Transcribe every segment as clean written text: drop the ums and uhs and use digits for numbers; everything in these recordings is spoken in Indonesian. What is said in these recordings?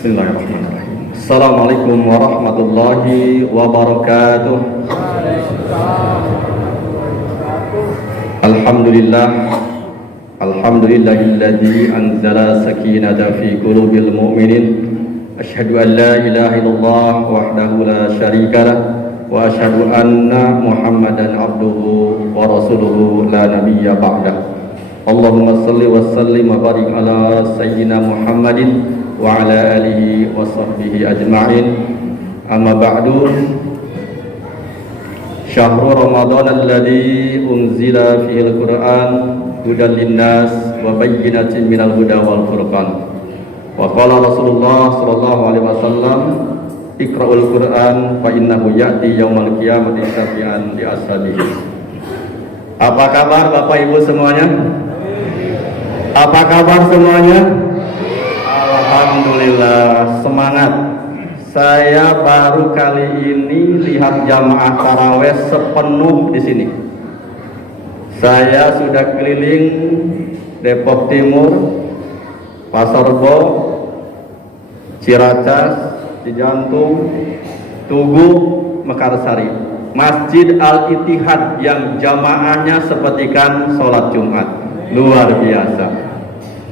Bismillahirrahmanirrahim. Assalamualaikum warahmatullahi wabarakatuh. Alhamdulillah. Alhamdulillahilladzi anzala sakinata fi qulubil mu'minin. Asyhadu an la ilaha illallah wahdahu la syarika lah wa asyhadu anna Muhammadan abduhu wa rasuluhu la nabiyya ba'dah. Allahumma salli wa sallim wa barik ala sayyidina Muhammadin wa ala alihi wa sahbihi ajma'in. Amma ba'du. Syahrul Ramadan alladzi unzila fihi al-Qur'an hudan linnas wa bayyinatin minal huda wal furqan. Wa qala Rasulullah sallallahu alaihi wasallam, Iqra'ul Qur'an fa innahu ya'ti yaumal qiyamati syafi'an li ashabihi. Apa kabar Bapak Ibu semuanya? Apa kabar semuanya? Alhamdulillah, semangat. Saya baru kali ini lihat jamaah tarawih sepenuh di sini. Saya sudah keliling Depok Timur, Pasar Rebo, Ciracas, Cijantung, Tugu, Mekarsari, Masjid Al-Ittihad yang jamaahnya sepertikan sholat Jumat. Luar biasa.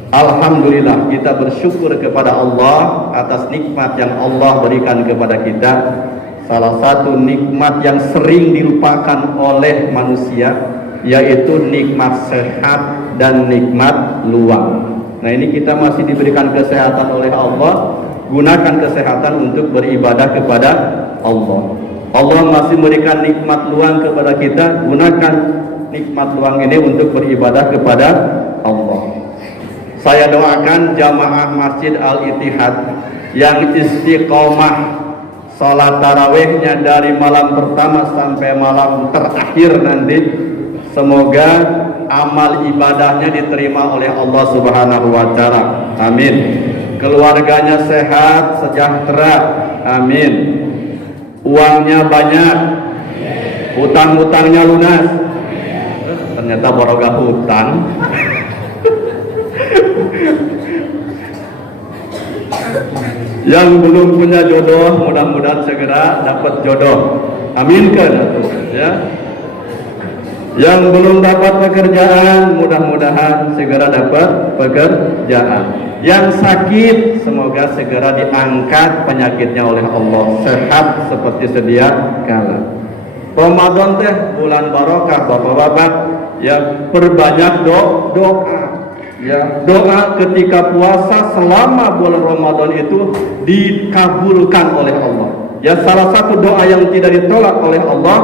Alhamdulillah, kita bersyukur kepada Allah atas nikmat yang Allah berikan kepada kita. Salah satu nikmat yang sering dilupakan oleh manusia, yaitu nikmat sehat dan nikmat luang. Nah, ini kita masih diberikan kesehatan oleh Allah. Gunakan kesehatan untuk beribadah kepada Allah. Allah masih memberikan nikmat luang kepada kita. Gunakan nikmat luang ini untuk beribadah kepada Allah. Saya doakan jamaah Masjid Al-Ittihad yang istiqomah salat tarawihnya dari malam pertama sampai malam terakhir nanti, semoga amal ibadahnya diterima oleh Allah Subhanahu wa taala. Amin. Keluarganya sehat, sejahtera. Amin. Uangnya banyak. Hutang-hutangnya lunas. Ternyata barokah hutang. Yang belum punya jodoh, mudah-mudahan segera dapat jodoh. Aminkan ya. Yang belum dapat pekerjaan, mudah-mudahan segera dapat pekerjaan. Yang sakit, semoga segera diangkat penyakitnya oleh Allah, sehat seperti sedia kala. Ramadan teh bulan barokah, Bapak-bapak, ya, perbanyak doa. Ya, doa ketika puasa selama bulan Ramadan itu dikabulkan oleh Allah. Ya, salah satu doa yang tidak ditolak oleh Allah,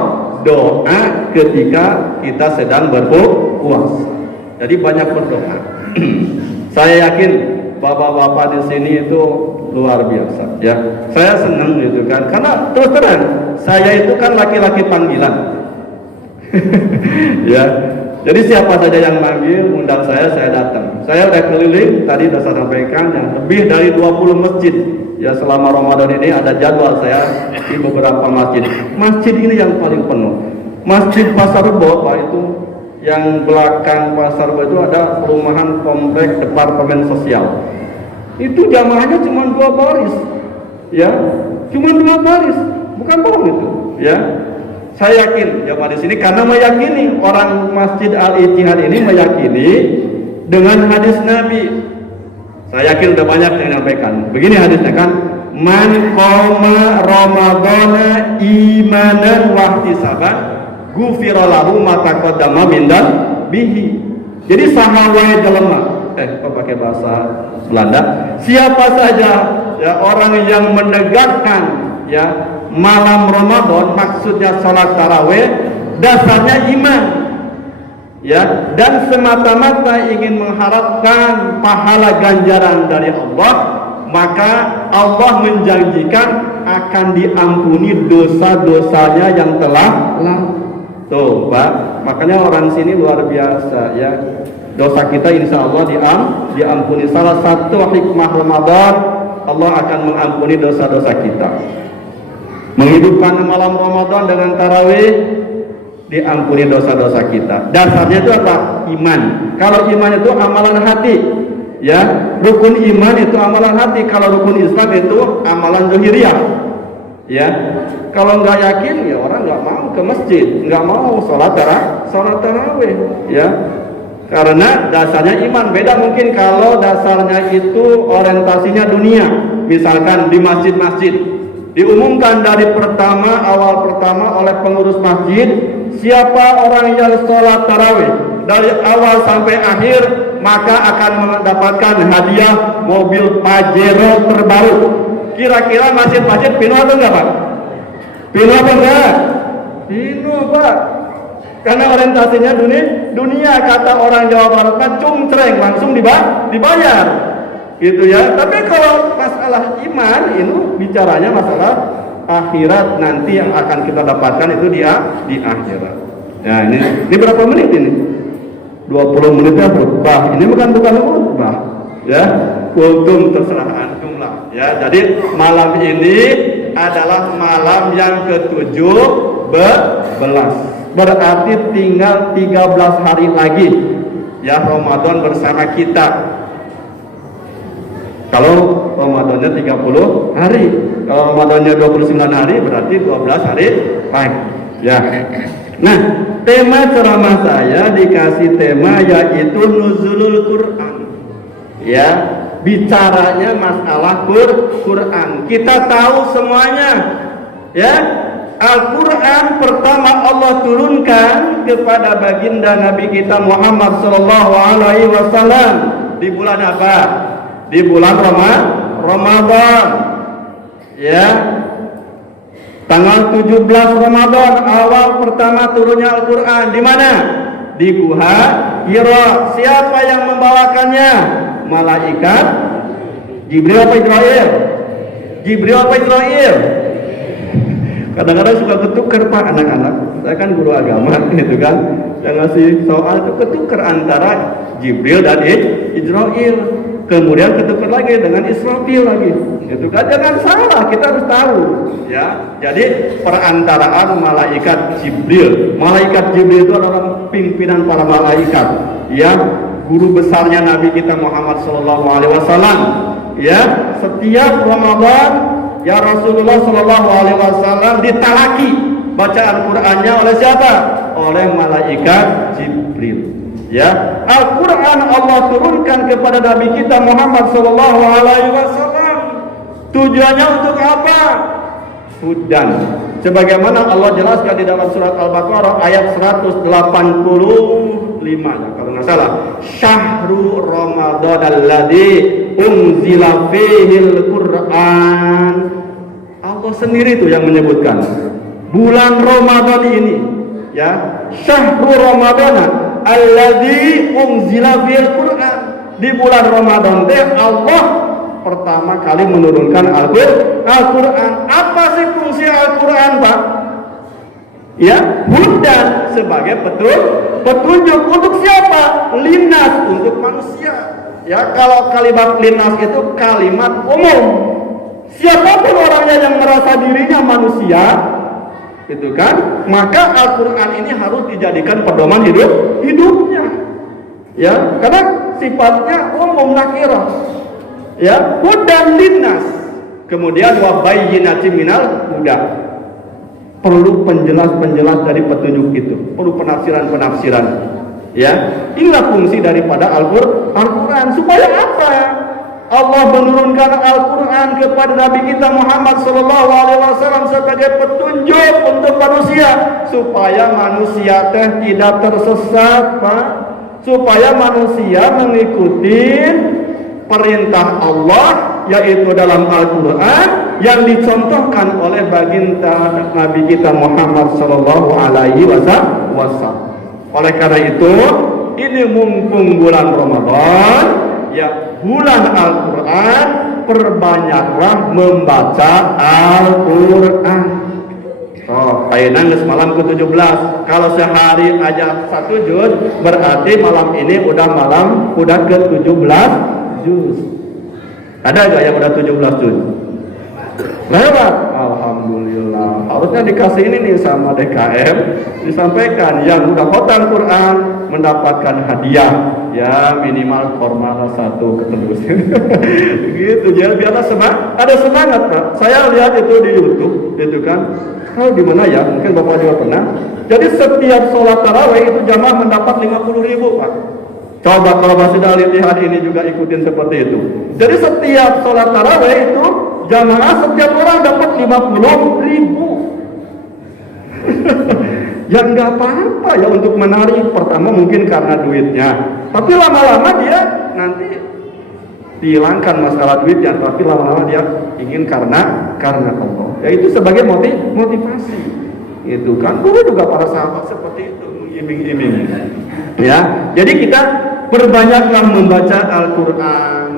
doa ketika kita sedang berpuasa. Jadi banyak berdoa. Saya yakin bapak-bapak di sini itu luar biasa. Ya, saya senang gitu kan, karena terus terang saya itu kan laki-laki panggilan. Ya. Jadi siapa saja yang manggil, undang saya datang. Saya udah keliling, tadi sudah saya sampaikan, yang lebih dari 20 masjid. Ya, selama Ramadan ini ada jadwal saya di beberapa masjid. Masjid ini yang paling penuh. Masjid Pasar Rebo, Pak, itu yang belakang Pasar Rebo itu ada perumahan komplek Departemen Sosial. Itu jamaahnya cuma 2 baris. Ya, cuma 2 baris. Bukan bohong itu, ya. Saya yakin jamaah di sini karena meyakini, orang Masjid Al-Ittihad ini meyakini dengan hadis Nabi. Saya yakin udah banyak yang menyampaikan. Begini hadisnya kan, man qoma ramadhana imanan wa ihtisaban ghufira lahu ma taqaddama min bihi. Jadi sahawae jelema, kok pakai bahasa Belanda? Siapa saja ya orang yang menegakkan ya malam Ramadan, maksudnya salat tarawih, dasarnya iman, ya, dan semata-mata ingin mengharapkan pahala ganjaran dari Allah, maka Allah menjanjikan akan diampuni dosa-dosanya yang telah lalu. Tuh, Pak, makanya orang sini luar biasa, ya. Dosa kita insya Allah diampuni. Salah satu hikmah Ramadan, Allah akan mengampuni dosa-dosa kita. Menghidupkan malam Ramadan dengan tarawih, diampuni dosa-dosa kita. Dasarnya itu apa? Iman. Kalau iman itu amalan hati, Ya, rukun iman itu amalan hati. Kalau rukun Islam itu amalan zahiriyah. Ya, kalau nggak yakin ya orang nggak mau ke masjid, nggak mau sholat tarawih. Ya, karena dasarnya iman. Beda mungkin kalau dasarnya itu orientasinya dunia. Misalkan di masjid-masjid diumumkan dari awal pertama oleh pengurus masjid, siapa orang yang sholat tarawih dari awal sampai akhir maka akan mendapatkan hadiah mobil Pajero terbaru. Kira-kira masjid-masjid pino atau enggak, Pak? Pino apa enggak? Pino, Pak. Karena orientasinya dunia, kata orang Jawa Barat kan cungcreng, langsung dibayar. Gitu ya. Tapi kalau masalah iman ini bicaranya masalah akhirat, nanti yang akan kita dapatkan itu di akhirat. Ya, ini berapa menit ini? 20 menitnya berubah. Ini bukan berubah. Ya, kultum terserah antum lah. Ya, jadi malam ini adalah malam yang ke-17. Berarti tinggal 13 hari lagi ya Ramadan bersama kita. Kalau Ramadannya 30 hari, kalau Ramadannya 29 hari berarti 12 hari lagi. Ya. Nah, tema ceramah saya dikasih tema yaitu nuzulul Quran. Ya, bicaranya masalah Quran. Kita tahu semuanya. Ya, Al-Quran pertama Allah turunkan kepada baginda Nabi kita Muhammad Sallallahu Alaihi Wasallam di bulan apa? Di bulan Ramadan. Ya, tanggal 17 Ramadan awal pertama turunnya Al-Quran. Di mana? Di Guha Hira. Siapa yang membawakannya? Malaikat Jibril apa Israel? Jibril apa Israel? Kadang-kadang suka ketukar, Pak, anak-anak. Saya kan guru agama gitu kan. Yang ngasih soal itu ketukar antara Jibril dan Israel. Kemudian ketukar lagi dengan Israfil lagi. Itu kan jangan salah, kita harus tahu. Ya, jadi perantaraan malaikat Jibril. Malaikat Jibril itu adalah pimpinan para malaikat. Ya, guru besarnya Nabi kita Muhammad Sallallahu Alaihi Wasallam. Ya, setiap Ramadan ya Rasulullah Sallallahu Alaihi Wasallam ditalaki bacaan Qurannya oleh siapa? Oleh malaikat Jibril. Ya, Al-Quran Allah turunkan kepada Nabi kita Muhammad Sallallahu Alaihi Wasallam. Tujuannya untuk apa? Hudan. Sebagaimana Allah jelaskan di dalam surat Al-Baqarah ayat 185 kalau nggak salah. Syahrul Ramadan alladzi unzila fihil Quran. Allah sendiri itu yang menyebutkan bulan Ramadan ini. Ya, Syahrul Ramadan alladzi unzila fihil Quran. Di bulan Ramadan teh Allah pertama kali menurunkan Al-Quran. Apa sih fungsi Al-Quran, Pak? Ya, hudan sebagai petunjuk untuk siapa? Linnas, untuk manusia. Ya, kalau kalimat linnas itu kalimat umum. Siapapun orangnya yang merasa dirinya manusia, itu kan, maka Al-Quran ini harus dijadikan pedoman hidupnya. Ya, karena sifatnya umum nakirah. Ya, hudan linnas. Kemudian wa bayyinatin minal huda. Perlu penjelas dari petunjuk itu, perlu penafsiran. Ya, inilah fungsi daripada Al-Quran. Supaya apa ya? Allah menurunkan Al-Quran kepada Nabi kita Muhammad Sallallahu Alaihi Wasallam sebagai petunjuk untuk manusia, supaya manusia tidak tersesat, Pak. Supaya manusia mengikuti perintah Allah, yaitu dalam Al-Quran yang dicontohkan oleh baginda Nabi kita Muhammad Sallallahu Alaihi Wasallam. Oleh karena itu, ini mumpung bulan Ramadan, ya bulan Al-Quran, perbanyaklah membaca Al-Quran. Oh, kayaknya semalam ke-17. Kalau sehari aja 1 juz, berarti malam ini udah ke-17 juz. Ada gak yang udah 17 juz? Lewat. Alhamdulillah. Harusnya dikasih ini nih sama DKM, disampaikan yang udah khatam Quran mendapatkan hadiah. ya minimal formal 1 ketemu. Gitu, jadi biar ada semangat Pak. Saya lihat itu di YouTube, itu kan. Di mana ya? Mungkin Bapak juga pernah. Jadi setiap sholat tarawih itu jamaah mendapat 50.000 Pak. Coba kalau masih lihat ini juga ikutin seperti itu. Jadi setiap sholat tarawih itu jamaah setiap orang dapat 50.000. Ya nggak apa-apa ya untuk menarik. Pertama mungkin karena duitnya, tapi lama-lama dia nanti dihilangkan masalah duitnya, tapi lama-lama dia ingin karena Allah. Ya itu sebagai motivasi. Itu kan dulu juga para sahabat seperti itu iming-iming. Ya, jadi kita perbanyaklah membaca Al-Quran.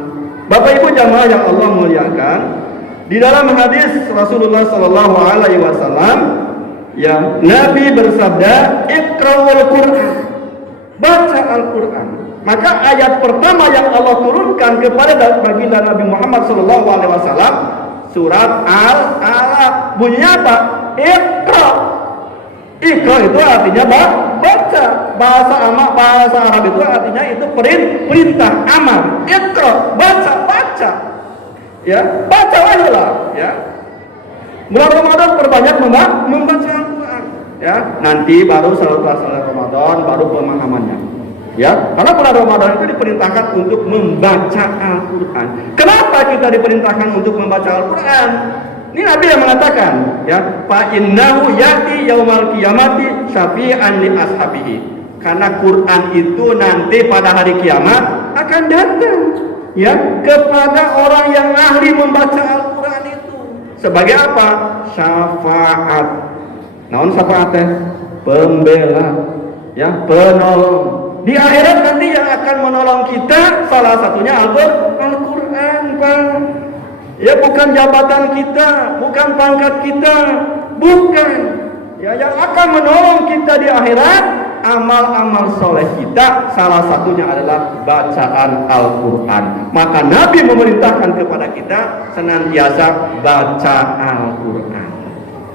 Bapak Ibu jamaah yang Allah muliakan, di dalam hadis Rasulullah Sallallahu Alaihi Wasallam, ya Nabi bersabda, Iqra'ul Quran, baca Al-Quran. Maka ayat pertama yang Allah turunkan kepada baginda Nabi Muhammad Sallallahu Alaihi Wasallam surat Al-Alaq. Bunyinya apa? Iqra. Iqra itu artinya baca. Bahasa Arab itu artinya itu perintah, amar. Iqra, baca. Ya, baca aja ya. Bulan Ramadan perbanyak membaca Al-Quran. Ya, nanti baru setelah Ramadan baru pemahamannya. Ya, karena bulan Ramadan itu diperintahkan untuk membaca Al-Quran. Kenapa kita diperintahkan untuk membaca Al-Quran? Ini Nabi yang mengatakan, ya, fa innahu yati yaumal qiyamati syafi'an li ashabihi. Karena Quran itu nanti pada hari kiamat akan datang, ya, kepada orang yang ahli membaca Al-Quran itu. Sebagai apa? Syafaat. Naon syafaat teh? Pembela, ya, penolong. Di akhirat nanti yang akan menolong kita salah satunya Al-Quran, Pak. Ya, bukan jabatan kita, bukan pangkat kita, bukan. Ya, yang akan menolong kita di akhirat amal-amal soleh kita, salah satunya adalah bacaan Al-Quran. Maka Nabi memerintahkan kepada kita senantiasa baca Al-Quran.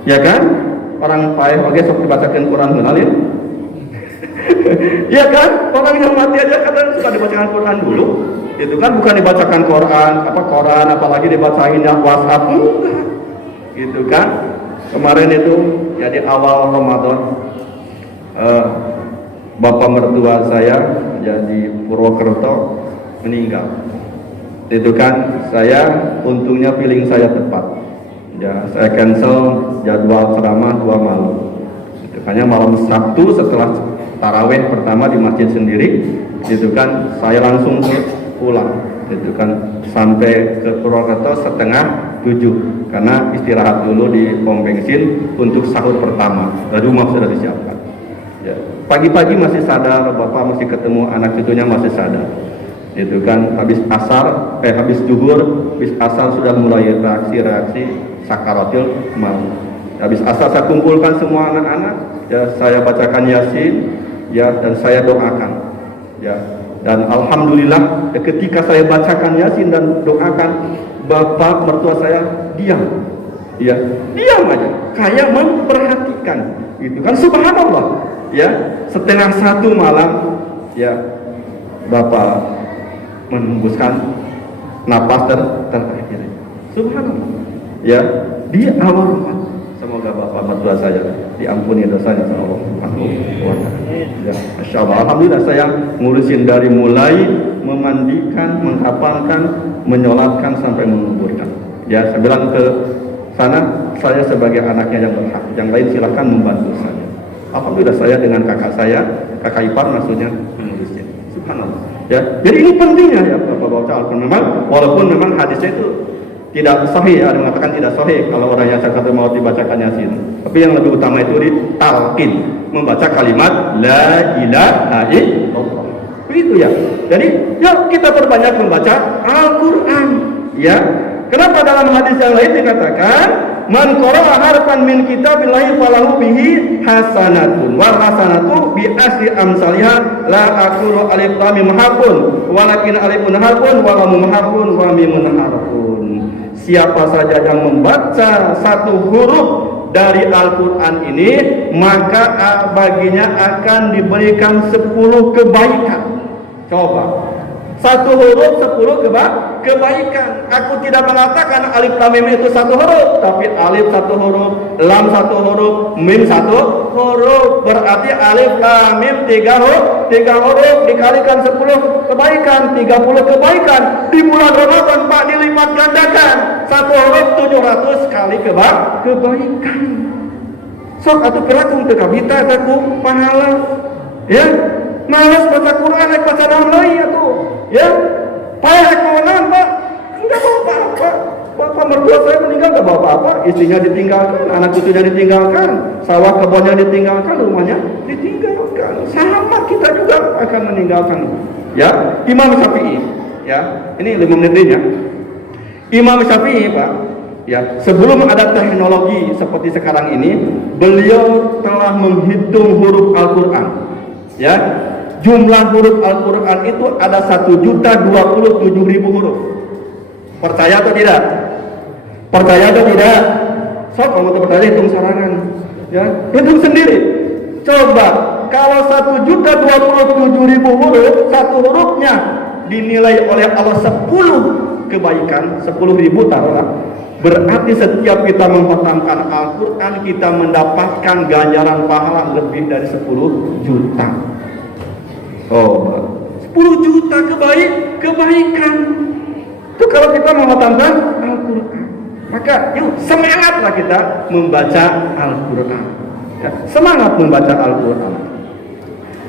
Ya kan? Orang paeh oge sok dibacakeun Quran kenalin. Ya kan? Orang yang mati aja kadang suka dibacakan Quran dulu. Itu kan bukan dibacakan Quran apalagi dibacain yang WhatsApp. Enggak. Gitu kan? Kemarin itu ya di awal Ramadan bapak mertua saya jadi Purwokerto meninggal. Itu kan saya untungnya feeling saya tepat. Ya, saya cancel jadwal ceramah 2 malam. Itu hanya malam Sabtu setelah tarawih pertama di masjid sendiri, itu kan saya langsung pulang, itu kan sampai ke Purwokerto setengah 7 karena istirahat dulu di pom bensin untuk sahur pertama. Rumah sudah disiapkan. Ya, pagi-pagi masih sadar, bapak masih ketemu anak cucunya masih sadar. Itu kan habis zuhur, habis asar sudah mulai reaksi sakaratil maut. Habis asar saya kumpulkan semua anak-anak, ya saya bacakan Yasin, ya, dan saya doakan, ya, dan alhamdulillah ya, ketika saya bacakan Yasin dan doakan, bapak mertua saya diam, ya, diam aja, kayak memperhatikan, itu kan subhanallah, ya, setengah 1 malam, ya, bapak menembuskan napas terakhir, subhanallah, ya, di awal Ramadan. Semoga bapak mertua saya diampuni dosanya sama Allah Subhanahu wa Ta'ala. Ya, Masya Allah. Alhamdulillah saya ngurusin dari mulai memandikan, menghafalkan, menyolatkan sampai menguburkan. Ya, saya bilang ke sana saya sebagai anaknya yang berhak, yang lain silahkan membantu saya. Alhamdulillah saya dengan kakak saya, kakak ipar maksudnya mengurusin. Subhanallah. Ya, jadi ini pentingnya ya bapak-bapak Al-Quran. Memang walaupun memang hadisnya itu tidak sahih, ada yang mengatakan tidak sahih kalau orang yang sakaratul maut dibacakan Yasin. Tapi yang lebih utama itu ditalqin, membaca kalimat la ilaha illallah. Begitu ya. Jadi, yuk kita perbanyak membaca Al-Quran. Ya. Kenapa dalam hadis yang lain dikatakan man qara'a harfan min kitabillahi falahu bihi hasanatun wal hasanatu bi asri amsalha la aqulu alif lam mim harfun walakin alifun harfun wa lam harfun wa mimun harfun. Siapa saja yang membaca 1 huruf dari Al-Quran ini, maka baginya akan diberikan 10 kebaikan. Coba. Satu huruf 10 kebaikan. Aku tidak mengatakan alif lam mim itu satu huruf, tapi alif satu huruf, lam satu huruf, mim satu huruf. Berarti alif lam mim 3 huruf dikalikan 10 kebaikan, 30 kebaikan. Di bulan Ramadan Pak dilipat gandakan. Satu huruf 700 kali kebaikan. Sok atuh kelakum teu kabita kaku pahala. Ya, malas baca Quran, baca naon deui atuh. Ya, payah kewenangan Pak, enggak bawa apa-apa. Bapak mertua saya meninggal enggak bawa apa-apa, istrinya ditinggalkan, anak cucunya ditinggalkan, sawah kebunnya ditinggalkan, rumahnya ditinggalkan. Sama kita juga akan meninggalkan. Ya, Imam Syafi'i. Ya, ini 5 menit ya. Imam Syafi'i Pak, ya, sebelum ada teknologi seperti sekarang ini, beliau telah menghitung huruf Al-Quran. Ya, jumlah huruf Al-Quran itu ada 1.027.000 huruf. Percaya atau tidak? Percaya atau tidak? So, kamu percaya hitung sorangan. Ya, hitung sendiri. Coba, kalau 1.027.000 huruf, satu hurufnya dinilai oleh Allah 10 kebaikan, 10.000 taruhlah. Berarti setiap kita menghatamkan Al-Quran, kita mendapatkan ganjaran pahala lebih dari 10 juta. Oh, 10 juta kebaikan. Itu kalau kita menghatamkan Al-Quran. Maka yuk semangatlah kita membaca Al-Quran. Ya, semangat membaca Al-Quran.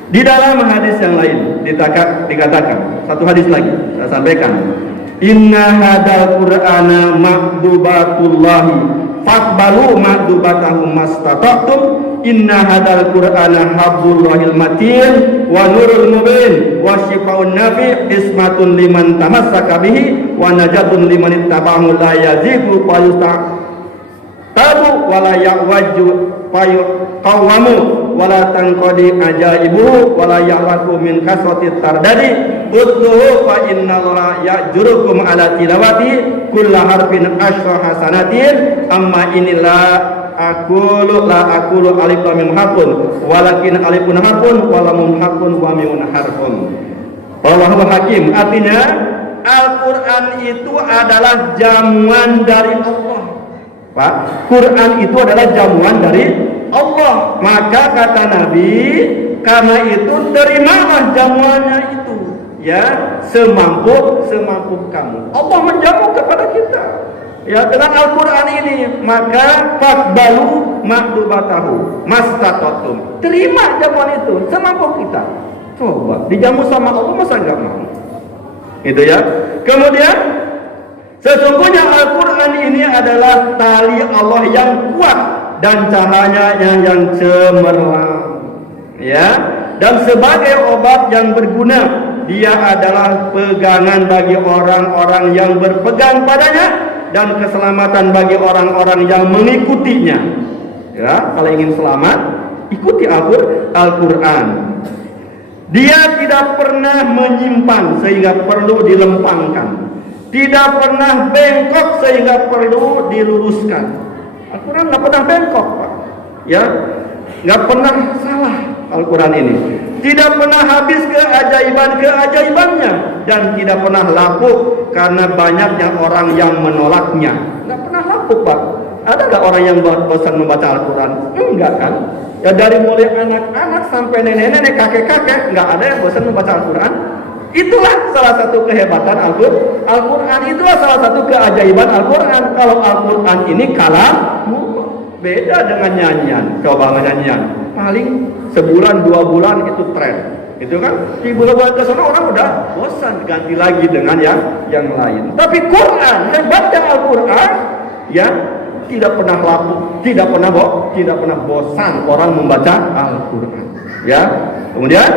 Di dalam hadis yang lain dikatakan, satu hadis lagi saya sampaikan. Inna hadal Qur'ana makdubatullahi faqbalu makdubatahu mastata'tum. Inna hadal Qur'ana hablullahil matin wa nurul mubin wa shifaun nafi ismatun liman tamassaka bihi wa najatun liman ittaba'ahu la yazigu tabu wala ya'waju qawamu wala tanqadi ajaibu wala ya'laku min kasrati tardadi udduhu fa innallaha ya'jurukum ala tilawati kulla harfin asyra hasanatin amma inilah aqulu alif lam mim harfun walakin alifun harfun wa lamun harfun wa mimun harfun. Wallahu hakim. Artinya Al-Quran itu adalah jamuan dari Allah. Pak, Quran itu adalah jamuan dari Allah. Maka kata Nabi, karena itu terimalah jamuannya itu. Ya, semampu kamu. Allah menjamu kepada kita. Ya, dengan Al-Quran ini, maka faqbalu makdubatahu mastata'tum. Terima jamuan itu semampu kita. Coba dijamu sama Allah masa enggak mau? Itu ya. Kemudian sesungguhnya Al-Quran ini adalah tali Allah yang kuat dan cahayanya yang cemerlang. Ya, dan sebagai obat yang berguna, dia adalah pegangan bagi orang-orang yang berpegang padanya dan keselamatan bagi orang-orang yang mengikutinya. Ya, kalau ingin selamat, ikuti Al-Quran. Dia tidak pernah menyimpan sehingga perlu dilempangkan. Tidak pernah bengkok sehingga perlu diluruskan. Al-Quran nggak pernah bengkok, Pak. Ya, nggak pernah salah Al-Quran ini. Tidak pernah habis keajaibannya dan tidak pernah lapuk karena banyaknya orang yang menolaknya. Nggak pernah lapuk, Pak. Ada nggak orang yang bosan membaca Al-Quran? Enggak kan? Ya, dari mulai anak-anak sampai nenek-nenek, kakek-kakek, nggak ada yang bosan membaca Al-Quran. Itulah salah satu kehebatan Al-Quran. Itulah salah satu keajaiban Al-Quran. Kalau Al-Quran ini kalam, beda dengan nyanyian. Coba nyanyian, paling sebulan 2 bulan itu tren. Itu kan di bulan-bulan ke sana orang udah bosan, ganti lagi dengan yang lain. Tapi Quran, hebatnya Al-Quran, ya tidak pernah lapuk, tidak pernah bosan orang membaca Al-Quran. Ya, kemudian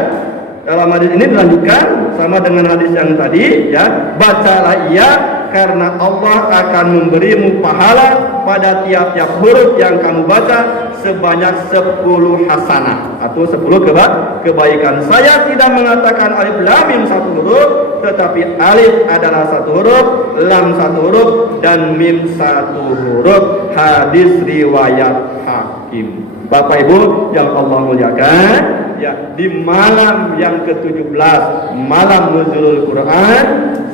dalam hadis ini dilanjutkan sama dengan hadis yang tadi, ya, bacalah ia karena Allah akan memberimu pahala pada tiap-tiap huruf yang kamu baca sebanyak 10 hasanah atau 10 kebaikan. Saya tidak mengatakan alif lam mim satu huruf, tetapi alif adalah satu huruf, lam satu huruf, dan mim satu huruf. Hadis riwayat Hakim. Bapak Ibu yang Allah muliakan, ya di malam yang ke-17 malam nuzulul Quran,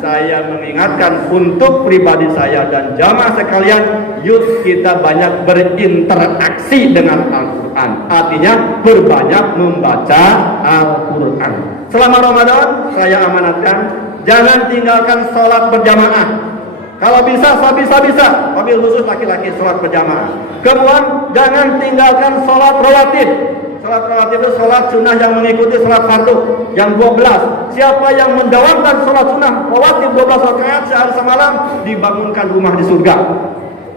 saya mengingatkan untuk pribadi saya dan jamaah sekalian, yuk kita banyak berinteraksi dengan Al-Quran. Artinya berbanyak membaca Al-Quran. Selama Ramadan saya amanatkan, jangan tinggalkan sholat berjamaah. Kalau bisa, bisa. Wabil khusus laki-laki sholat berjamaah. Kemudian jangan tinggalkan sholat rawatib. Sholat rawatib itu sholat sunnah yang mengikuti sholat fardu yang 12. Siapa yang mendawamkan sholat sunnah rawatib 12 rakaat sehari semalam, dibangunkan rumah di surga.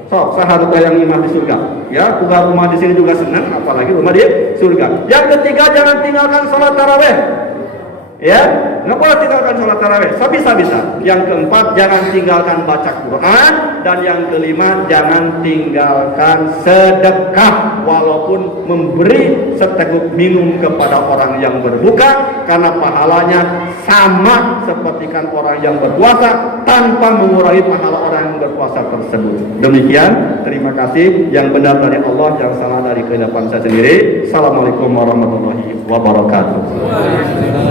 So, sahabat yang imam di surga. Ya, bukan rumah di sini juga senang, apalagi rumah di surga. Yang ketiga, jangan tinggalkan sholat taraweh. Ya, nggak boleh tinggalkan sholat tarawih, bisa. Yang keempat, jangan tinggalkan baca Quran. Dan yang kelima, jangan tinggalkan sedekah, walaupun memberi seteguk minum kepada orang yang berbuka, karena pahalanya sama sepertikan orang yang berpuasa tanpa mengurangi pahala orang yang berpuasa tersebut. Demikian, terima kasih. Yang benar dari Allah, yang salah dari kehidupan saya sendiri. Assalamualaikum warahmatullahi wabarakatuh.